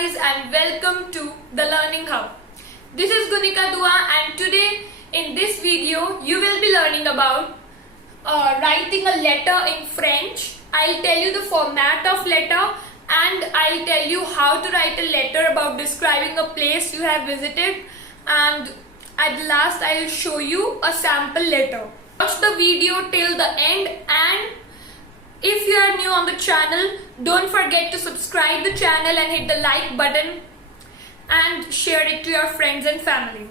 guys and welcome to the Learning Hub. This is Gunika Dua and today in this video you will be learning about writing a letter in French. I'll tell you the format of letter and I'll tell you how to write a letter about describing a place you have visited, and at the last I'll show you a sample letter. Watch the video till the end, and if you are new on the channel, don't forget to subscribe the channel and hit the like button and share it to your friends and family.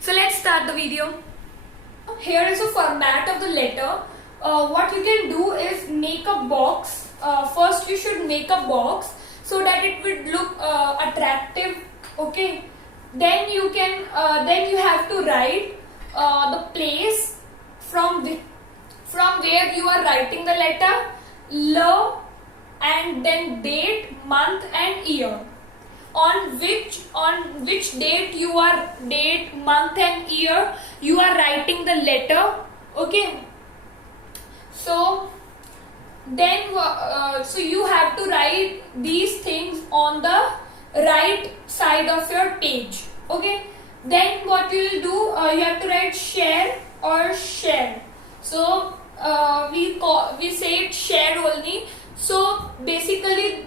So let's start the video. Here is a format of the letter. What you can do is make a box. First you should make a box so that it would look attractive. Okay. Then you have to write the place from where you are writing the letter, love, and then date, month and year. On which date, month and year you are writing the letter. Okay. So then so you have to write these things on the right side of your page. Okay. Then what you will do, you have to write share or share. So we say it share only. So basically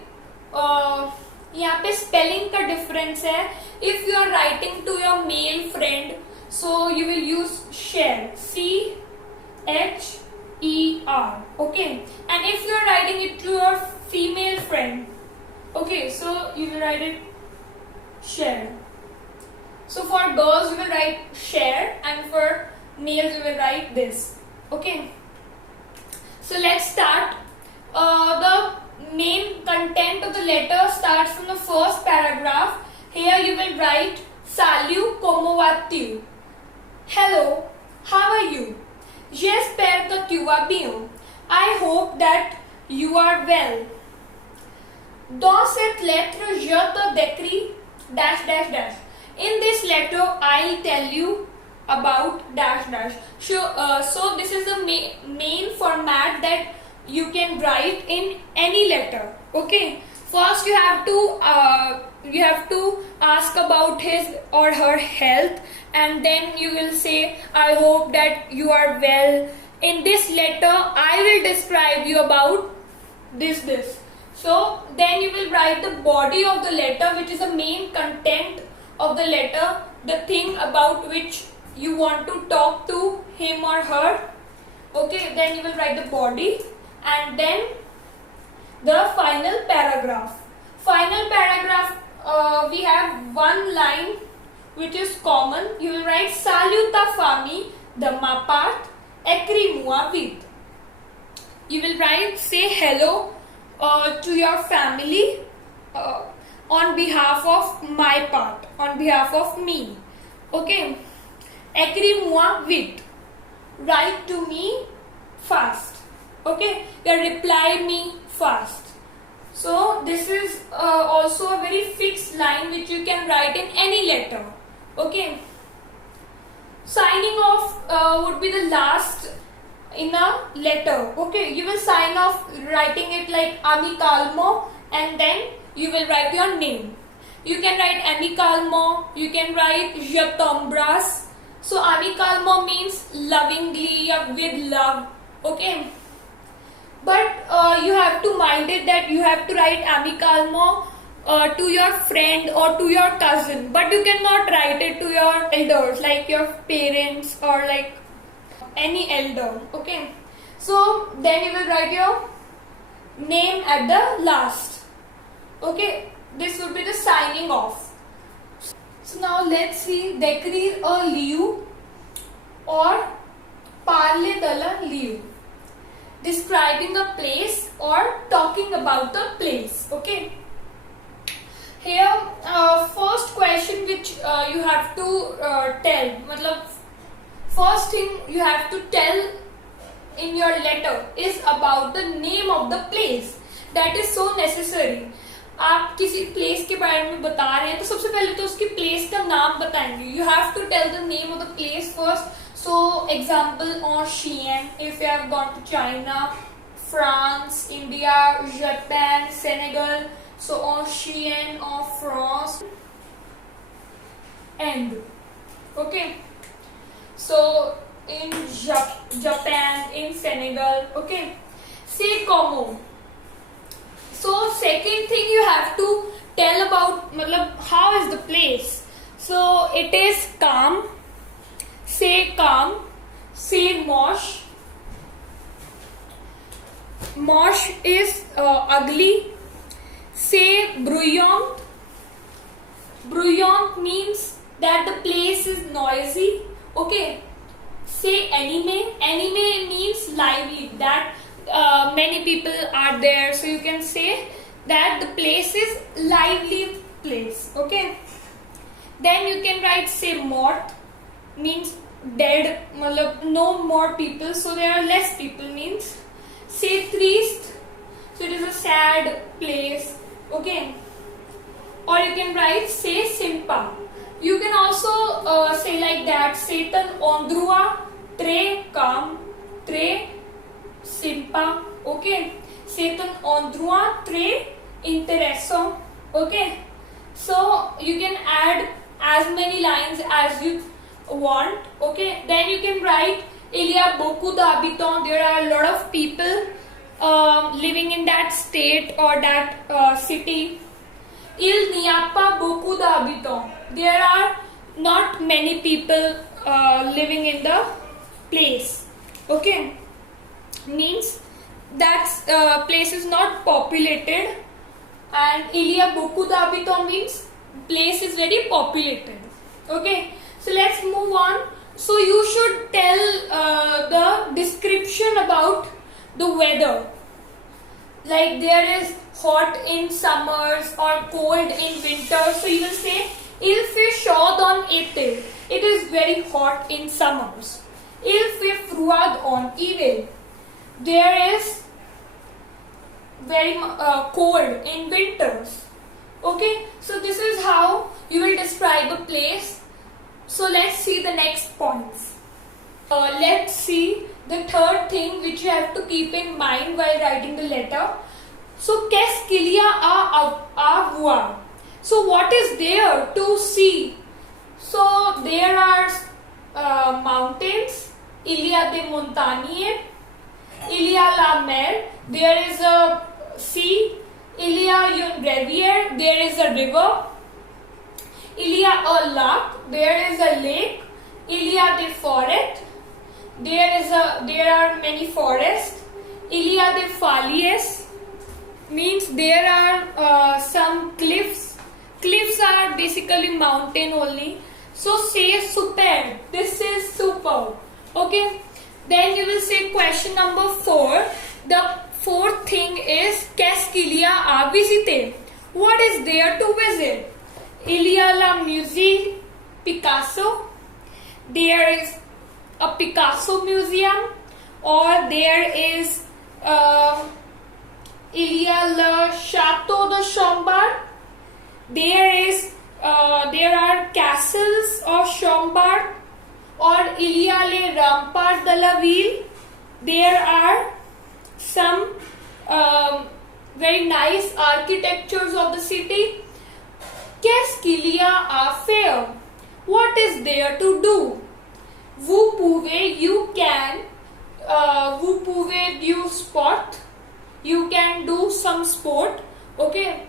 यहाँ पे spelling का difference है. If you are writing to your male friend, so you will use share, C-H-E-R. Okay. And if you are writing it to your female friend, okay, so you will write it share. So for girls you will write share and for males you will write this. Okay. So let's start. The main content of the letter starts from the first paragraph. Here you will write Salut, comment vas-tu? Hello, how are you? J'espère que tu vas bien. I hope that you are well. Dans cette lettre, je te décris dash dash dash. In this letter, I'll tell you about dash dash. So this is the main format that you can write in any letter. Okay. First you have to ask about his or her health, and then you will say I hope that you are well. In this letter I will describe you about this. So then you will write the body of the letter, which is the main content of the letter, the thing about which you want to talk to him or her. Okay, then you will write the body and then the final paragraph. We have one line which is common. You will write Salut ta famille de ma part, écris-moi vite. You will write say hello to your family on behalf of my part, on behalf of me. Okay. Écris-moi vite. Write to me fast. Okay. Reply me fast. So this is also a very fixed line which you can write in any letter. Okay. Signing off would be the last in a letter. Okay. You will sign off writing it like amicalement, and then you will write your name. You can write amicalement, you can write je t'embrasse. So amicalement means lovingly or with love. Okay. But you have to mind it that you have to write amicalement to your friend or to your cousin, but you cannot write it to your elders like your parents or like any elder. Okay. So then you will write your name at the last. Okay. This would be the signing off. So now let's see décrire un lieu or parler de la lieu. Describing a place or talking about a place. Okay. Here, first question which you have to tell. First thing you have to tell in your letter is about the name of the place. That is so necessary. आप किसी place के बारे में बता रहे हैं तो सबसे पहले तो उसकी प्लेस का नाम बताएंगे. You have to tell the name of the place first. So example on Shein, if you have gone to China, France, India, Japan, Senegal. So Ocean of France end. Okay. So in Japan, in Senegal. Okay. Say Como. So second thing you have to tell about how is the place. So it is calm. Say calm. Say moche. Moche is ugly. Say bruyant. Bruyant means that the place is noisy. Okay. Say anime. Anime means lively. That many people are there. So you can say that the place is lively place. Okay. Then you can write say mort. Means dead. No more people. So there are less people means. Say triste. So it is a sad place. Okay. Or you can write say simpa. You can also say like that. C'est un endroit très calme, très simpa. Okay. C'est un endroit très intéressant. Okay. So you can add as many lines as you want. Okay. Then you can write il y a beaucoup d'habitants. There are a lot of people living in that state or that city. Il n'y a pas beaucoup d'habitants. There are not many people living in the place. Okay. Means that place is not populated. And il y a beaucoup d'habitants means place is very populated. Okay. So let's move on. So you should tell the description about the weather. Like there is hot in summers or cold in winter. So you will say il fait chaud en été. It is very hot in summers. Il fait froid en hiver. There is very cold in winters. Okay. So this is how you will describe a place. So let's see the next points. Let's see the third thing which you have to keep in mind while writing the letter. So, qu'est-ce qu'il y a à voir? So, what is there to see? So, there are mountains. Il y a des montagnes. Il y a la mer. There is a sea. Il y a une rivière. There is a river. Il y a a lac. There is a lake. Il y a des forêts. There are many forests. Il y a des falaises. Means there are some cliffs. Cliffs are basically mountain only. So say super. This is super. Okay. Then you will say question number 4. The fourth thing is qu'est-ce qu'il y a à visiter? What is there to visit? Il y a la musée Picasso. There is a Picasso museum. Or there is il y a le Château de Chambord. There are castles of Chambord. Or il y a les remparts de la ville. There are some very nice architectures of the city. Qu'est-ce qu'il y a à faire? What is there to do? Vous pouvez, you can. Vous pouvez do sport. You can do some sport. Okay.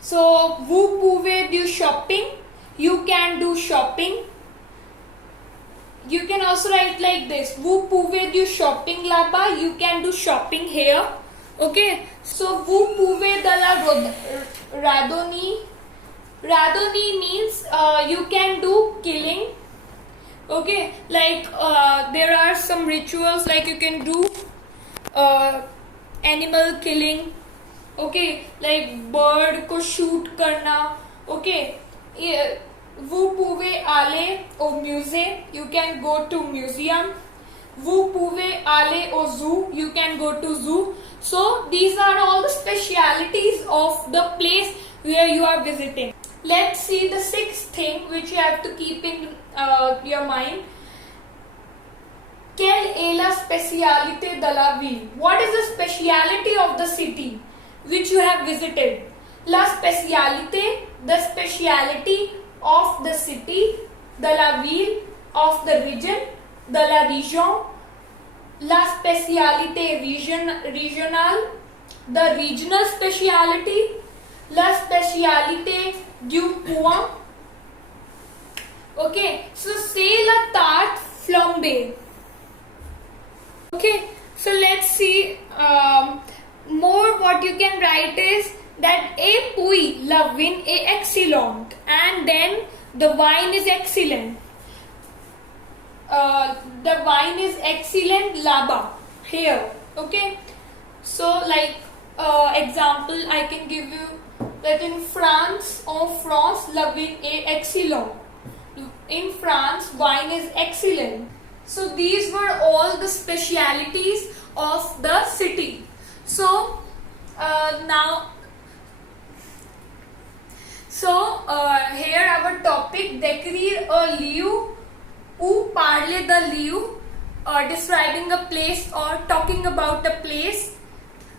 So, vous pouvez do shopping. You can do shopping. You can also write like this. Vous pouvez do shopping là-bas. You can do shopping here. Okay. So, vous pouvez de la randonnée. Randonnée means you can do killing. Okay. Like there are some rituals like you can do animal killing. Okay. Like bird को shoot करना. Okay. Vous pouvez aller au musée. You can go to museum. Vous pouvez aller au zoo. You can go to zoo. So these are all the specialities of the place where you are visiting. Let's see the sixth thing which you have to keep in your mind. Quelle est la spécialité de la ville? What is the speciality of the city which you have visited? La spécialité, the speciality of the city, de la ville, of the region, de la région, la spécialité régionale, the regional speciality, la spécialité du coin. Okay, so say la tarte flambée. Okay, so let's see more. What you can write is that a puis la vin est excellent, and then the wine is excellent. The wine is excellent là-bas, here. Okay, so like example I can give you that in France, en France la vin est excellent. In France, wine is excellent. So these were all the specialities of the city. So here our topic, décrire un lieu ou parler de lieu, describing a place or talking about a place,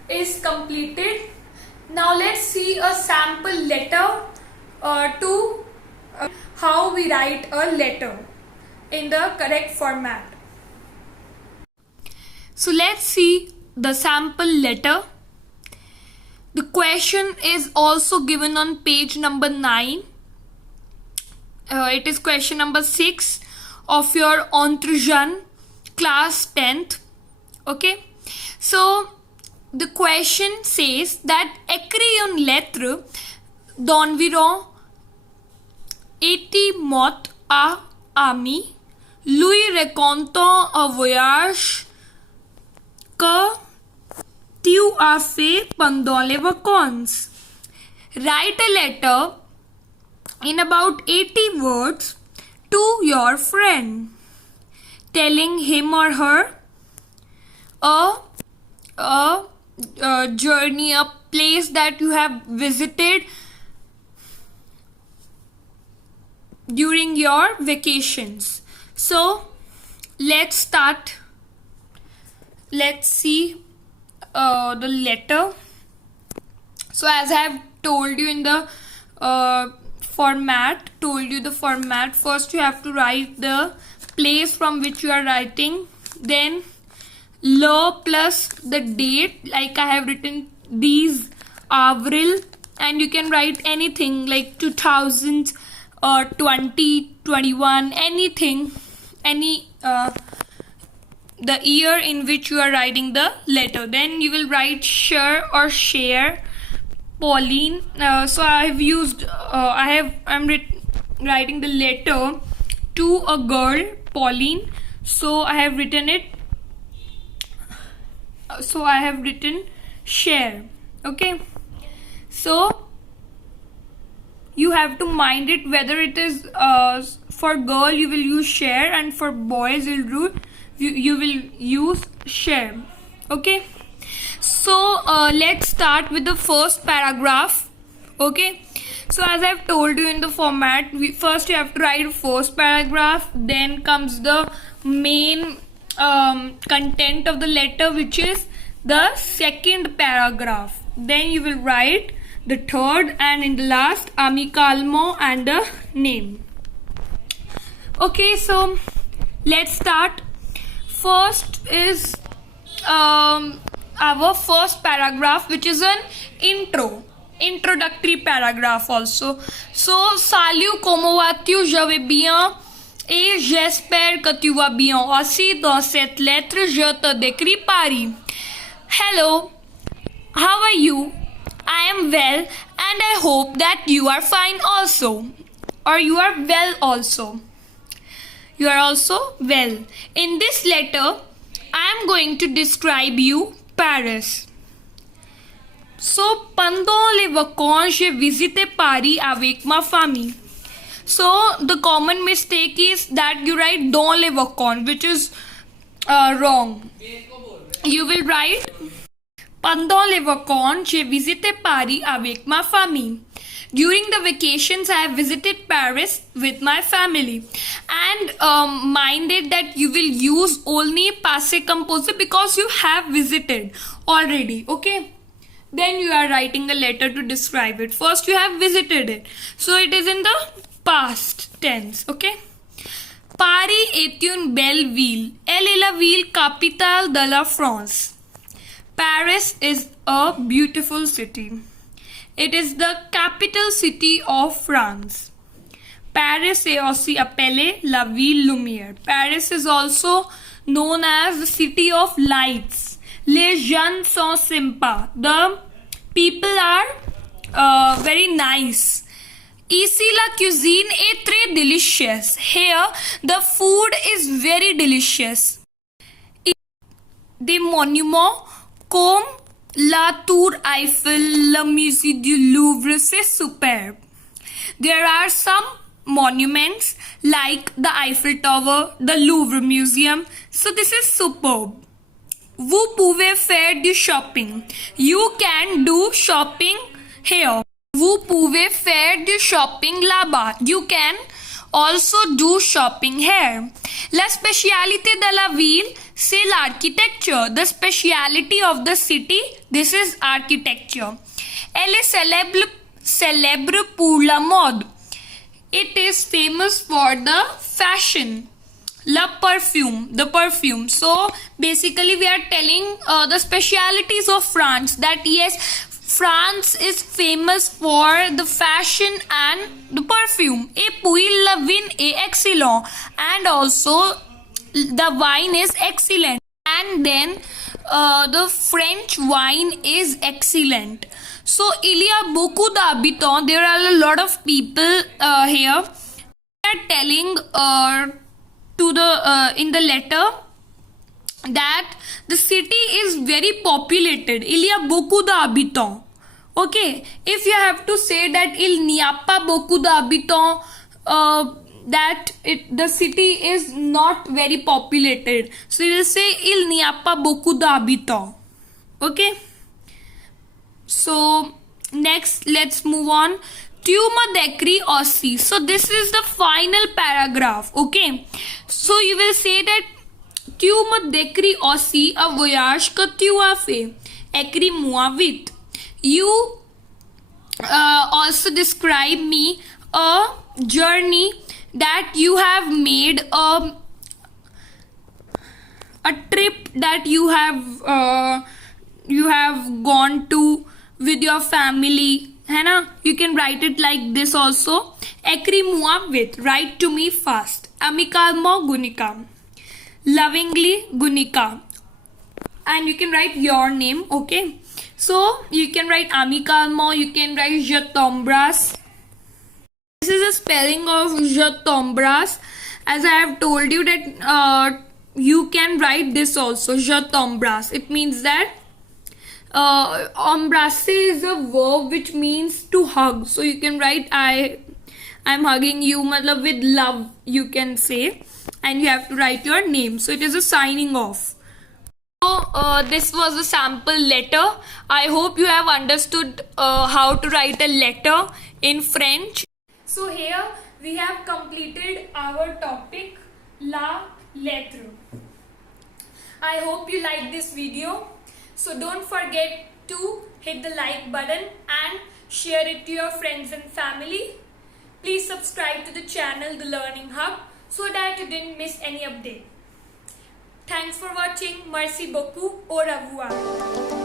is completed. Now let's see a sample letter to how we write a letter in the correct format. So let's see the sample letter. The question is also given on page number 9. It is question number 6 of your Entre Jeunes class 10th. Okay, so the question says that écris une lettre d'environ 80 mots à ami, lui racontant un voyage que tu as fait pendant les vacances. Write a letter in about 80 words to your friend, telling him or her a journey, a place that you have visited during your vacations. So let's start. Let's see the letter. So as I have told you in the format, first you have to write the place from which you are writing, then le plus the date, like I have written these Avril, and you can write anything like 2000 or 2021, anything, any the year in which you are writing the letter. Then you will write sure or share, Pauline. So I have used I'm writing the letter to a girl, Pauline. So I have written it. So I have written share. Okay, so you have to mind it whether it is for girl you will use share, and for boys you will use share. Okay, so let's start with the first paragraph. Okay, so as I've told you in the format, first you have to write first paragraph, then comes the main content of the letter, which is the second paragraph. Then you will write the third, and in the last amicalement and the name. Okay, so let's start. First is our first paragraph, which is an introductory paragraph also. So salut, comment vas-tu? Je vais bien et j'espère que tu vas bien aussi. Dans cette lettre, je te décris Paris. Hello, how are you? I am well, and I hope that you are fine also, or you are well also. You are also well. In this letter, I am going to describe you Paris. So, pendant les vacances, j'ai visité Paris avec ma famille. So, the common mistake is that you write dans les vacances, which is wrong. You will write pendant les vacances, j'ai visité Paris avec ma famille. During the vacations, I have visited Paris with my family. And mind it that you will use only passé composé because you have visited already. Okay. Then you are writing a letter to describe it. First you have visited it, so it is in the past tense. Okay. Paris est une belle ville. Elle est la ville capitale de la France. Paris is a beautiful city. It is the capital city of France. Paris est aussi appelée la ville lumière. Paris is also known as the city of lights. Les gens sont sympas. The people are very nice. Ici la cuisine est très delicious. Here the food is very delicious. Des monuments comme la Tour Eiffel, le Musée du Louvre, c'est superbe. There are some monuments like the Eiffel Tower, the Louvre Museum. So this is superb. Vous pouvez faire du shopping. You can do shopping here. Vous pouvez faire du shopping là-bas. You can also do shopping here. La spécialité de la ville, c'est l'architecture. The speciality of the city, this is architecture. Elle est célèbre pour la mode. It is famous for the fashion. The perfume. So basically we are telling the specialities of France, that yes, France is famous for the fashion and the perfume. Et puis le vin est excellent, and also the wine is excellent. And then the French wine is excellent. So il y a beaucoup d'habitants. There are a lot of people here. They are telling to the in the letter that the city is very populated. Il y a beaucoup d'habitants. Okay, if you have to say that il n'y a pas beaucoup d'habitants, the city is not very populated. So you will say il n'y a pas beaucoup d'habitants. Okay. So next, let's move on. Tu me décris aussi. So this is the final paragraph. Okay. So you will say that tu me décris aussi un voyage que tu as fait. Écris-moi vite. You also describe me a journey that you have made, a trip that you have gone to with your family, है ना? You can write it like this also. Écris-moi vite. Write to me fast. Amicalement, Gunika. Lovingly, Gunika. And you can write your name, okay? So you can write amicalement, you can write je t'embrasse. This is a spelling of je t'embrasse. As I have told you that you can write this also, je t'embrasse. It means that embrasser is a verb which means to hug. So you can write I'm hugging you, matlab with love you can say, and you have to write your name. So it is a signing off. So this was a sample letter. I hope you have understood how to write a letter in French. So here we have completed our topic, la lettre. I hope you like this video. So don't forget to hit the like button and share it to your friends and family. Please subscribe to the channel, The Learning Hub, so that you didn't miss any update. Thanks for watching. Merci beaucoup. Au revoir.